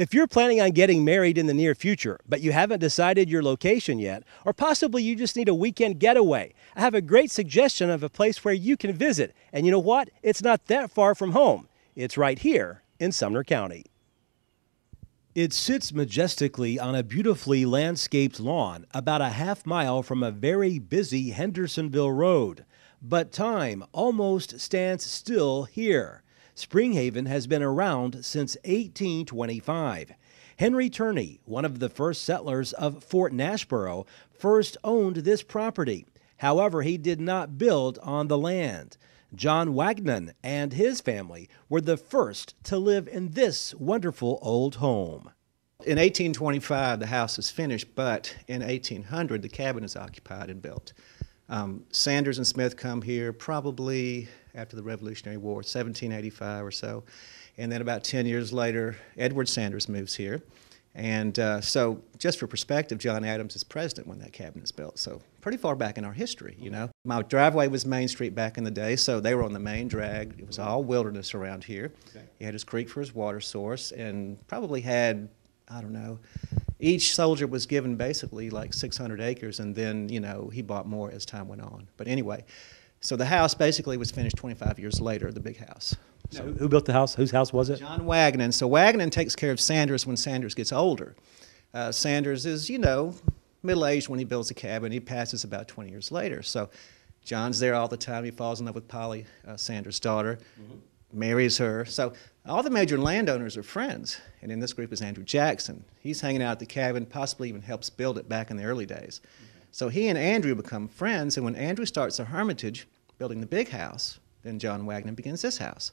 If you're planning on getting married in the near future, but you haven't decided your location yet, or possibly you just need a weekend getaway, I have a great suggestion of a place where you can visit. And you know what? It's not that far from home. It's right here in Sumner County. It sits majestically on a beautifully landscaped lawn about a half-mile from a very busy Hendersonville road. But time almost stands still here. SpringHaven has been around since 1825. Henry Turney, one of the first settlers of Fort Nashboro, first owned this property. However, he did not build on the land. John Wagnon and his family were the first to live in this wonderful old home. In 1825, the house is finished, but in 1800, the cabin is occupied and built. Sanders and Smith come here probably after the Revolutionary War, 1785 or so. And then about 10 years later, Edward Sanders moves here. And so just for perspective, John Adams is president when that cabin is built. So pretty far back in our history, you know. My driveway was Main Street back in the day, so they were on the main drag. It was all wilderness around here. Okay. He had his creek for his water source and probably had, I don't know, each soldier was given basically like 600 acres, and then, you know, he bought more as time went on. But anyway, so the house basically was finished 25 years later, the big house. So who built the house? Whose house was it? John Wagnon. So Wagnon takes care of Sanders when Sanders gets older. Sanders is, you know, middle-aged when he builds a cabin. He passes about 20 years later. So John's there all the time. He falls in love with Polly, Sanders' daughter, marries her. So all the major landowners are friends. And in this group is Andrew Jackson. He's hanging out at the cabin, possibly even helps build it back in the early days. So he and Andrew become friends, and when Andrew starts the Hermitage, building the big house, then John Wagnon begins this house.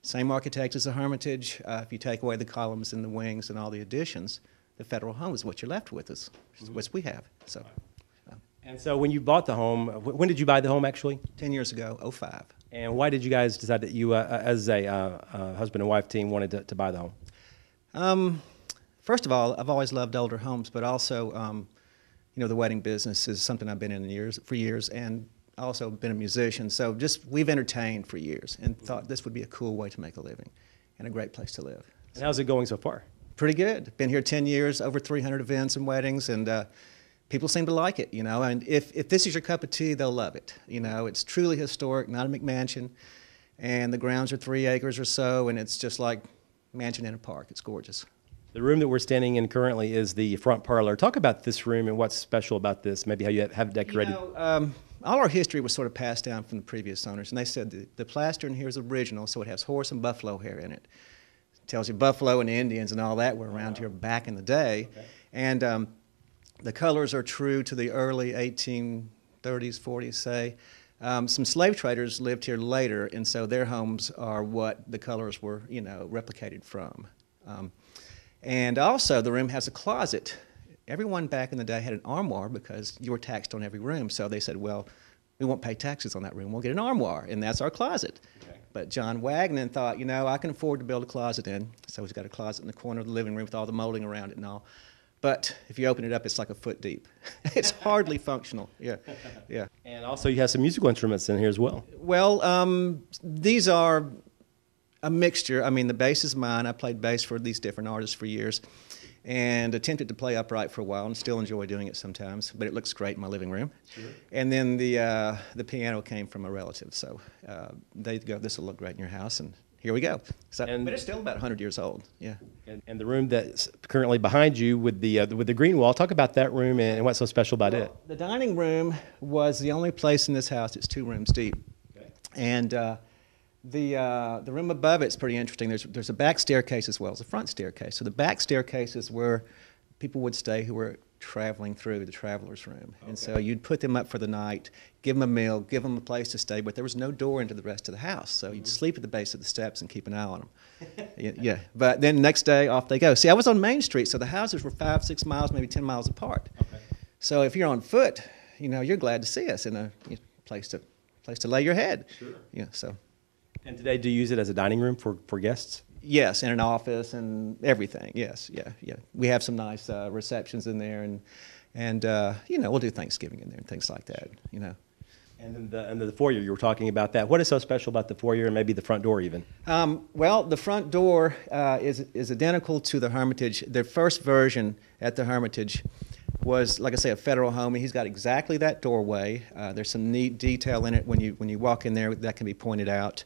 Same architect as the Hermitage. If you take away the columns and the wings and all the additions, the federal home is what you're left with, is what we have. So, and so when you bought the home, when did you buy the home actually? 10 years ago, '05. And why did you guys decide that you, as a husband and wife team, wanted to buy the home? First of all, I've always loved older homes, but also, you know, the wedding business is something I've been in for years, and also been a musician. So just we've entertained for years and thought this would be a cool way to make a living and a great place to live. And how's it going so far? Pretty good. Been here 10 years, over 300 events and weddings, and people seem to like it, you know. And if this is your cup of tea, they'll love it. You know, it's truly historic, not a McMansion, and the grounds are 3 acres or so, and it's just like mansion in a park. It's gorgeous. The room that we're standing in currently is the front parlor. Talk about this room and what's special about this, maybe how you have it decorated. You know, all our history was sort of passed down from the previous owners, and they said the plaster in here is original, so it has horse and buffalo hair in it. It tells you buffalo and Indians and all that were around here back in the day. Okay. And the colors are true to the early 1830s, 40s, say. Some slave traders lived here later, and so their homes are what the colors were, you know, replicated from. And also, the room has a closet. Everyone back in the day had an armoire because you were taxed on every room. So they said, well, we won't pay taxes on that room. We'll get an armoire, and that's our closet. Okay. But John Wagnon thought, you know, I can afford to build a closet in. So he's got a closet in the corner of the living room with all the molding around it and all. But if you open it up, it's like a foot deep. It's hardly functional. Yeah, yeah. And also, you have some musical instruments in here as well. Well, these are a mixture. I mean, the bass is mine. I played bass for these different artists for years and attempted to play upright for a while and still enjoy doing it sometimes, but it looks great in my living room. Sure. And then the piano came from a relative, so they go, this will look great in your house, and here we go. So, but it's still about 100 years old, yeah. And the room that's currently behind you with the green wall, talk about that room and what's so special about it. The dining room was the only place in this house that's 2 rooms deep. Okay. And the room above it's pretty interesting. There's a back staircase as well as a front staircase. So the back staircase is where people would stay who were traveling through the traveler's room. Okay. And so you'd put them up for the night, give them a meal, give them a place to stay, but there was no door into the rest of the house. So you'd sleep at the base of the steps and keep an eye on them. Yeah. But then the next day, off they go. See, I was on Main Street, so the houses were 5, 6 miles, maybe 10 miles apart. Okay. So if you're on foot, you know, you're glad to see us in a place to lay your head. Sure. Yeah, so. And today, do you use it as a dining room for guests? Yes, in an office and everything. Yes, yeah. We have some nice receptions in there, and you know, we'll do Thanksgiving in there and things like that. You know. And then the foyer, you were talking about that. What is so special about the foyer and maybe the front door even? Well, the front door is identical to the Hermitage. The first version at the Hermitage was, like I say, a federal home. He's got exactly that doorway. There's some neat detail in it when you walk in there that can be pointed out.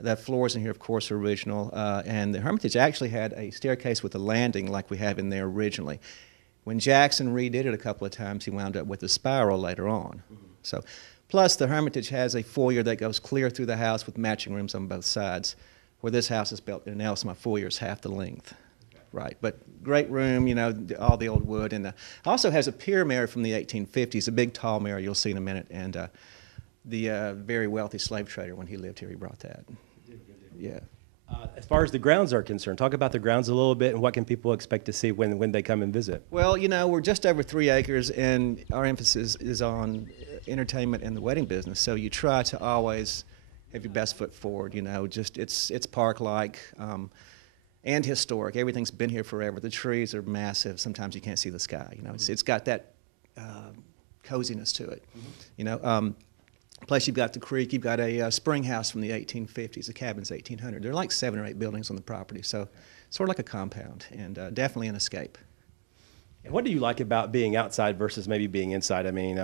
The floors in here, of course, are original. And the Hermitage actually had a staircase with a landing like we have in there originally. When Jackson redid it a couple of times, he wound up with a spiral later on. So, plus, the Hermitage has a foyer that goes clear through the house with matching rooms on both sides. Where this house is built in else, my foyer is half the length. Right, but great room, you know, all the old wood. And also has a pier mirror from the 1850s, a big tall mirror you'll see in a minute. And the very wealthy slave trader, when he lived here, he brought that. Yeah. As far as the grounds are concerned, talk about the grounds a little bit and what can people expect to see when they come and visit? Well, you know, we're just over 3 acres, and our emphasis is on entertainment and the wedding business. So you try to always have your best foot forward, you know, just it's park-like. And historic. Everything's been here forever. The trees are massive. Sometimes you can't see the sky. You know, it's got that coziness to it. You know, plus you've got the creek. You've got a spring house from the 1850s. The cabin's 1800. There are like 7 or 8 buildings on the property, so sort of like a compound, and definitely an escape. And what do you like about being outside versus maybe being inside? I mean,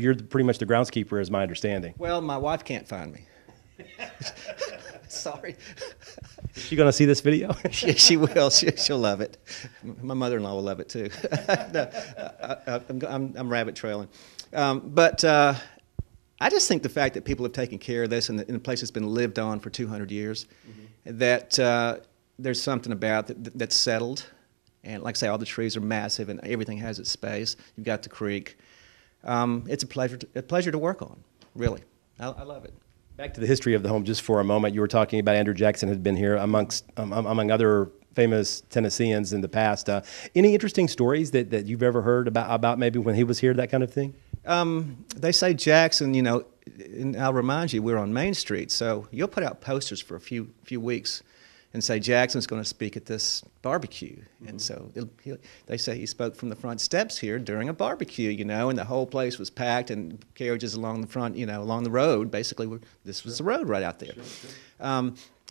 you're pretty much the groundskeeper, is my understanding. Well, my wife can't find me. Sorry. Is she going to see this video? She will. She'll love it. My mother-in-law will love it too. No, I'm rabbit trailing. But I just think the fact that people have taken care of this and the place has been lived on for 200 years, that there's something about that's settled. And like I say, all the trees are massive and everything has its space. You've got the creek. It's a pleasure to work on, really. I love it. Back to the history of the home just for a moment. You were talking about Andrew Jackson had been here among other famous Tennesseans in the past. Any interesting stories that you've ever heard about maybe when he was here, that kind of thing? They say Jackson, you know, and I'll remind you, we're on Main Street, so you'll put out posters for a few weeks and say Jackson's going to speak at this barbecue. And so they say he spoke from the front steps here during a barbecue, you know, and the whole place was packed and carriages along the front, you know, along the road. Basically, this was the road right out there.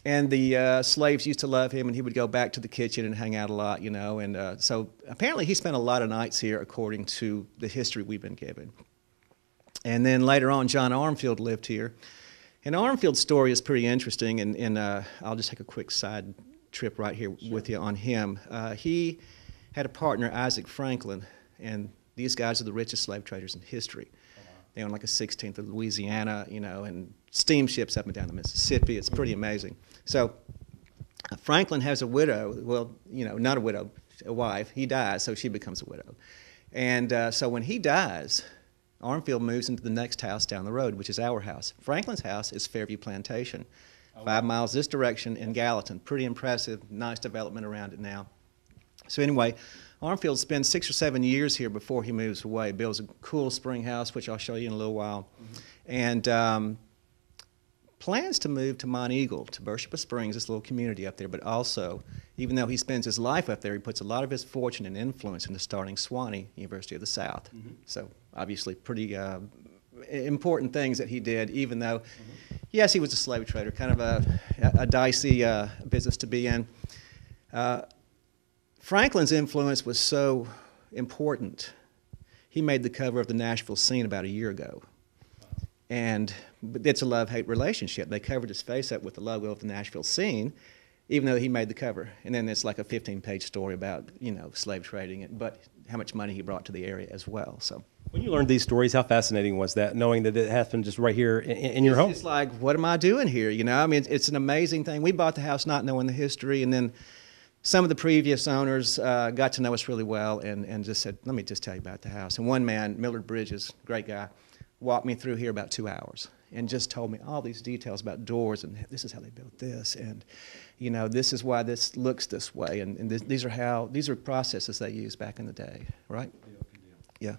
And the slaves used to love him, and he would go back to the kitchen and hang out a lot, you know. And so apparently he spent a lot of nights here, according to the history we've been given. And then later on, John Armfield lived here. And Armfield's story is pretty interesting, and I'll just take a quick side trip right here with you on him. He had a partner, Isaac Franklin, and these guys are the richest slave traders in history. They own like a 16th of Louisiana, you know, and steamships up and down the Mississippi. It's pretty amazing. So Franklin has a widow, well, you know, not a widow, a wife. He dies, so she becomes a widow. And so when he dies, Armfield moves into the next house down the road, which is our house. Franklin's house is Fairview Plantation, 5 miles this direction in Gallatin. Pretty impressive, nice development around it now. So anyway, Armfield spends 6 or 7 years here before he moves away. Builds a cool spring house, which I'll show you in a little while, and plans to move to Mont Eagle, to Beersheba Springs, this little community up there, but also, even though he spends his life up there, he puts a lot of his fortune and influence into starting Sewanee, University of the South. So obviously pretty important things that he did, even though, yes, he was a slave trader, kind of a dicey business to be in. Franklin's influence was so important, he made the cover of the Nashville Scene about a year ago. And it's a love-hate relationship. They covered his face up with the logo of the Nashville Scene, even though he made the cover. And then it's like a 15-page story about, you know, slave trading, but how much money he brought to the area as well. So when you learned these stories, how fascinating was that, knowing that it happened just right here in your home? It's like, what am I doing here? You know, I mean, it's an amazing thing. We bought the house not knowing the history, and then some of the previous owners got to know us really well and just said, let me just tell you about the house. And one man, Millard Bridges, great guy, walked me through here about 2 hours and just told me all these details about doors, and this is how they built this, and you know, this is why this looks this way, and these are processes they used back in the day, right? Yeah.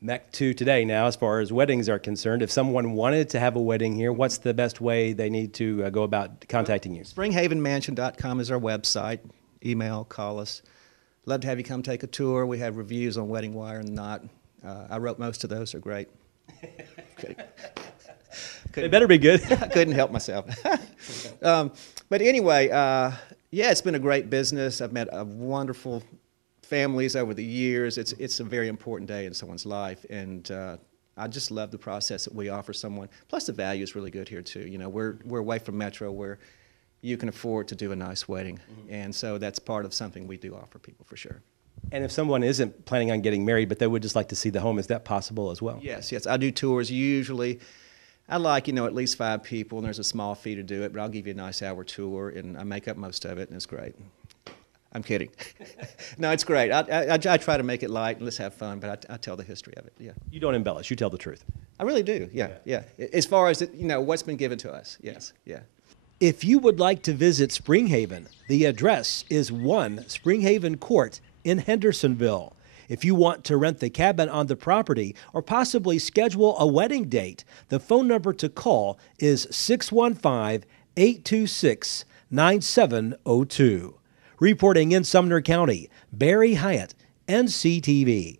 Back to today now, as far as weddings are concerned, if someone wanted to have a wedding here, what's the best way they need to go about contacting you? SpringHavenMansion.com is our website. Email, call us. Love to have you come take a tour. We have reviews on Wedding Wire and Not. I wrote most of those. They're great. kidding. They better be good. I couldn't help myself. But anyway, yeah, it's been a great business. I've met wonderful families over the years. It's a very important day in someone's life, and I just love the process that we offer someone. Plus, the value is really good here too. You know, we're away from Metro, where you can afford to do a nice wedding, and so that's part of something we do offer people for sure. And if someone isn't planning on getting married, but they would just like to see the home, is that possible as well? Yes, yes. I do tours usually. I like, at least 5 people, and there's a small fee to do it, but I'll give you a nice hour tour, and I make up most of it, and it's great. I'm kidding. No, it's great. I try to make it light and let's have fun, but I tell the history of it, yeah. You don't embellish, you tell the truth. I really do, yeah. As far as, what's been given to us, yes, yeah. If you would like to visit Springhaven, the address is 1 Springhaven Court in Hendersonville. If you want to rent the cabin on the property or possibly schedule a wedding date, the phone number to call is 615-826-9702. Reporting in Sumner County, Barry Hyatt, NCTV.